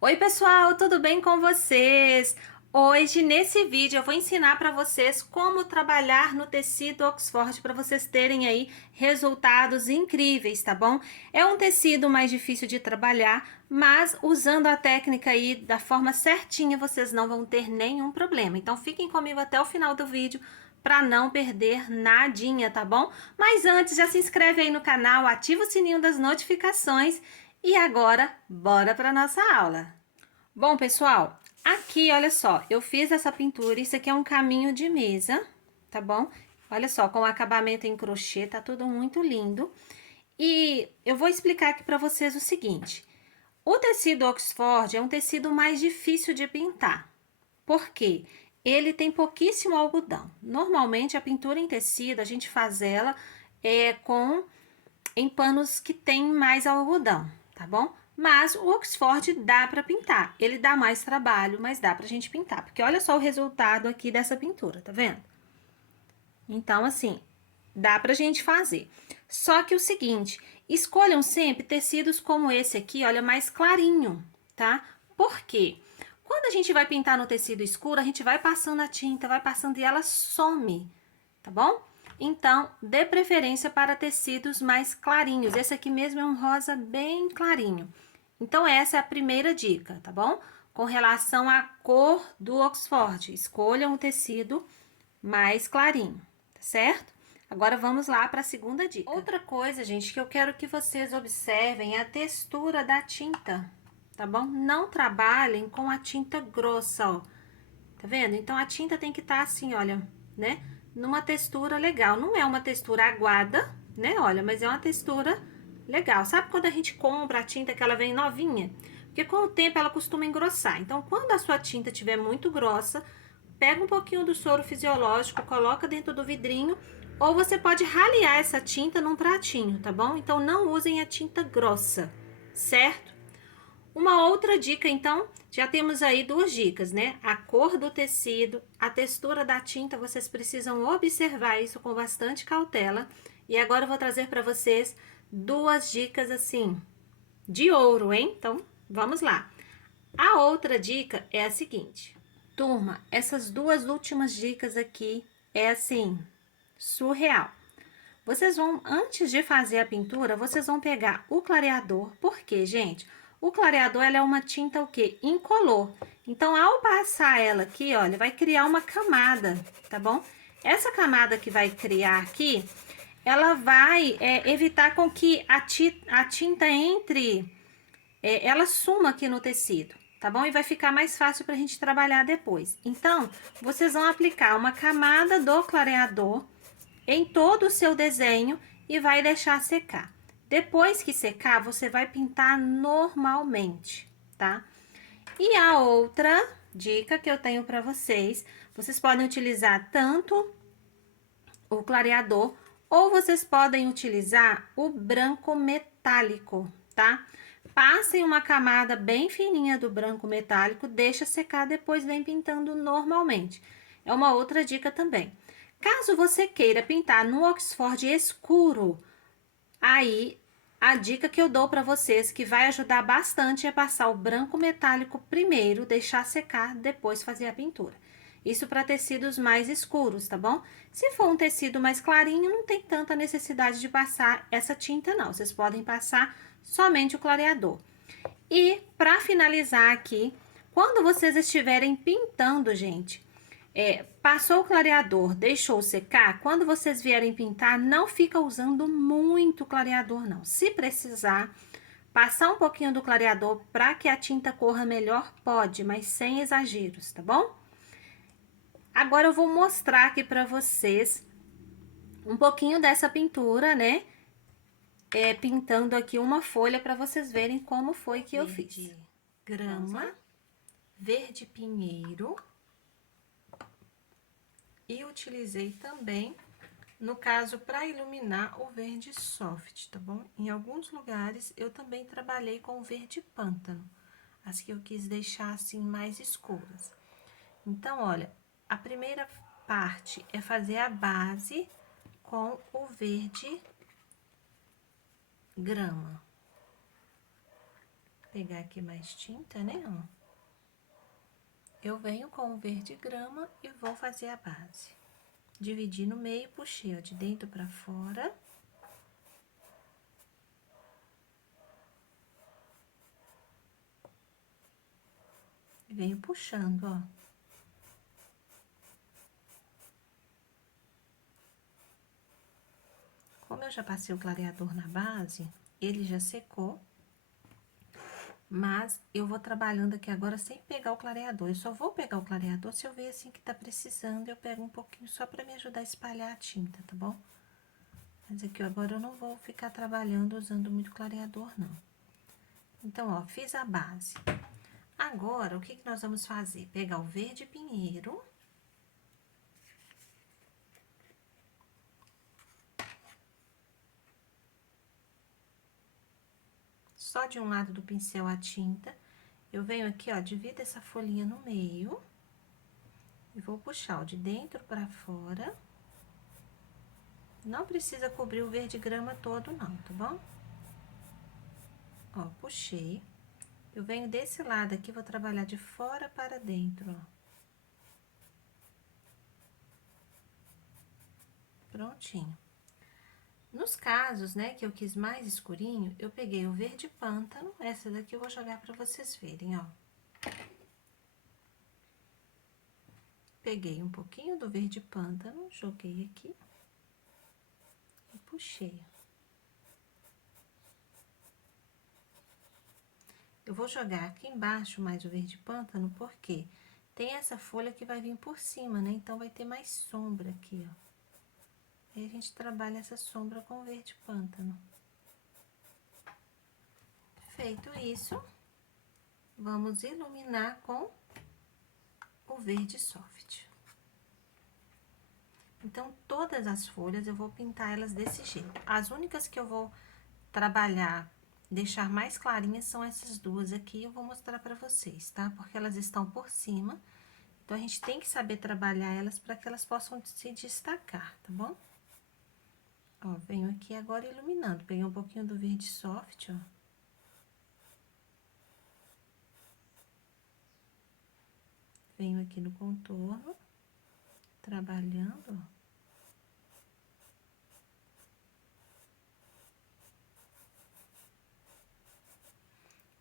Oi pessoal, tudo bem com vocês? Hoje nesse vídeo eu vou ensinar para vocês como trabalhar no tecido Oxford para vocês terem aí resultados incríveis, tá bom? É um tecido mais difícil de trabalhar, mas usando a técnica aí da forma certinha vocês não vão ter nenhum problema. Então fiquem comigo até o final do vídeo para não perder nadinha, tá bom? Mas antes, já se inscreve aí no canal, ativa o sininho das notificações e agora, bora para nossa aula. Bom, pessoal, aqui, olha só, eu fiz essa pintura, isso aqui é um caminho de mesa, tá bom? Olha só, com o acabamento em crochê, tá tudo muito lindo. E eu vou explicar aqui para vocês o seguinte, o tecido Oxford é um tecido mais difícil de pintar. Por quê? Ele tem pouquíssimo algodão. Normalmente, a pintura em tecido, a gente faz ela em panos que tem mais algodão, tá bom? Mas o Oxford dá para pintar. Ele dá mais trabalho, mas dá pra gente pintar. Porque olha só o resultado aqui dessa pintura, tá vendo? Então, assim, dá pra gente fazer. Só que o seguinte, escolham sempre tecidos como esse aqui, olha, mais clarinho, tá? Por quê? Quando a gente vai pintar no tecido escuro, a gente vai passando a tinta, vai passando e ela some, tá bom? Então, dê preferência para tecidos mais clarinhos. Esse aqui mesmo é um rosa bem clarinho. Então, essa é a primeira dica, tá bom? Com relação à cor do Oxford, escolha um tecido mais clarinho, tá certo? Agora, vamos lá para a segunda dica. Outra coisa, gente, que eu quero que vocês observem é a textura da tinta, tá bom? Não trabalhem com a tinta grossa, ó. Tá vendo? Então, a tinta tem que estar assim, olha, né? Numa textura legal. Não é uma textura aguada, né? Olha, mas é uma textura legal. Sabe quando a gente compra a tinta que ela vem novinha? Porque com o tempo ela costuma engrossar. Então, quando a sua tinta estiver muito grossa, pega um pouquinho do soro fisiológico, coloca dentro do vidrinho, ou você pode ralear essa tinta num pratinho, tá bom? Então, não usem a tinta grossa, certo? Uma outra dica, então, já temos aí duas dicas, né? A cor do tecido, a textura da tinta, vocês precisam observar isso com bastante cautela. E agora eu vou trazer para vocês duas dicas assim, de ouro, hein? Então, vamos lá. A outra dica é a seguinte. Turma, essas duas últimas dicas aqui é assim, surreal. Vocês vão, antes de fazer a pintura, vocês vão pegar o clareador, porque, gente, o clareador ela é uma tinta o quê? Incolor. Então, ao passar ela aqui, olha, vai criar uma camada, tá bom? Essa camada que vai criar aqui, ela vai evitar com que a tinta entre, ela suma aqui no tecido, tá bom? E vai ficar mais fácil pra gente trabalhar depois. Então, vocês vão aplicar uma camada do clareador em todo o seu desenho e vai deixar secar. Depois que secar, você vai pintar normalmente, tá? E a outra dica que eu tenho para vocês, vocês podem utilizar tanto o clareador ou vocês podem utilizar o branco metálico, tá? Passem uma camada bem fininha do branco metálico, deixa secar, depois vem pintando normalmente. É uma outra dica também. Caso você queira pintar no Oxford escuro, aí a dica que eu dou para vocês que vai ajudar bastante é passar o branco metálico primeiro, deixar secar, depois fazer a pintura. Isso para tecidos mais escuros, tá bom? Se for um tecido mais clarinho, não tem tanta necessidade de passar essa tinta não. Vocês podem passar somente o clareador. E para finalizar aqui, quando vocês estiverem pintando, gente, passou o clareador, deixou secar, quando vocês vierem pintar, não fica usando muito clareador, não. Se precisar passar um pouquinho do clareador para que a tinta corra melhor, pode, mas sem exageros, tá bom? Agora eu vou mostrar aqui para vocês um pouquinho dessa pintura, né? Pintando aqui uma folha para vocês verem como foi que eu fiz. Grama, verde pinheiro. E utilizei também, no caso, para iluminar o verde soft, tá bom? Em alguns lugares eu também trabalhei com o verde pântano, as que eu quis deixar assim mais escuras. Então, olha, a primeira parte é fazer a base com o verde grama. pegar aqui mais tinta, né, ó. Eu venho com o verde grama e vou fazer a base. Dividi no meio, puxei, ó, de dentro pra fora. E venho puxando, ó. Como eu já passei o clareador na base, ele já secou. Mas eu vou trabalhando aqui agora sem pegar o clareador. Eu só vou pegar o clareador se eu ver assim que tá precisando. Eu pego um pouquinho só pra me ajudar a espalhar a tinta, tá bom? Mas aqui agora eu não vou ficar trabalhando usando muito clareador, não. Então, ó, fiz a base. Agora, o que que nós vamos fazer? Pegar o verde pinheiro. Só de um lado do pincel a tinta. Eu venho aqui, ó, divido essa folhinha no meio. E vou puxar, ó, de dentro pra fora. Não precisa cobrir o verde grama todo, não, tá bom? Ó, puxei. Eu venho desse lado aqui, vou trabalhar de fora para dentro, ó. Prontinho. Nos casos, né, que eu quis mais escurinho, eu peguei o verde pântano. Essa daqui eu vou jogar pra vocês verem, ó. Peguei um pouquinho do verde pântano, joguei aqui. E puxei. Eu vou jogar aqui embaixo mais o verde pântano, porque tem essa folha que vai vir por cima, né? Então, vai ter mais sombra aqui, ó. Aí, a gente trabalha essa sombra com o verde pântano. Feito isso, vamos iluminar com o verde soft. Então, todas as folhas eu vou pintar elas desse jeito. As únicas que eu vou trabalhar, deixar mais clarinhas são essas duas aqui, eu vou mostrar pra vocês, tá? Porque elas estão por cima, então a gente tem que saber trabalhar elas para que elas possam se destacar, tá bom? Ó, venho aqui agora iluminando, peguei um pouquinho do verde soft, ó. Venho aqui no contorno, trabalhando, ó.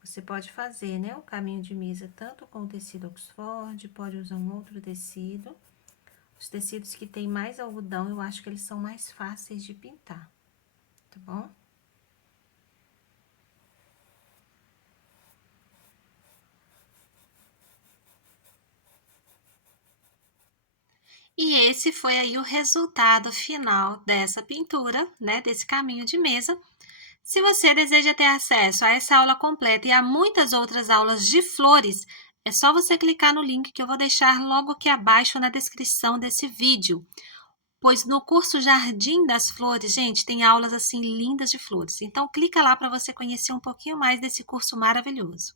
Você pode fazer, né, o caminho de mesa tanto com o tecido Oxford, pode usar um outro tecido. Os tecidos que tem mais algodão, eu acho que eles são mais fáceis de pintar, tá bom? E esse foi aí o resultado final dessa pintura, né, desse caminho de mesa. Se você deseja ter acesso a essa aula completa e a muitas outras aulas de flores, é só você clicar no link que eu vou deixar logo aqui abaixo na descrição desse vídeo. Pois no curso Jardim das Flores, gente, tem aulas assim lindas de flores. Então clica lá para você conhecer um pouquinho mais desse curso maravilhoso.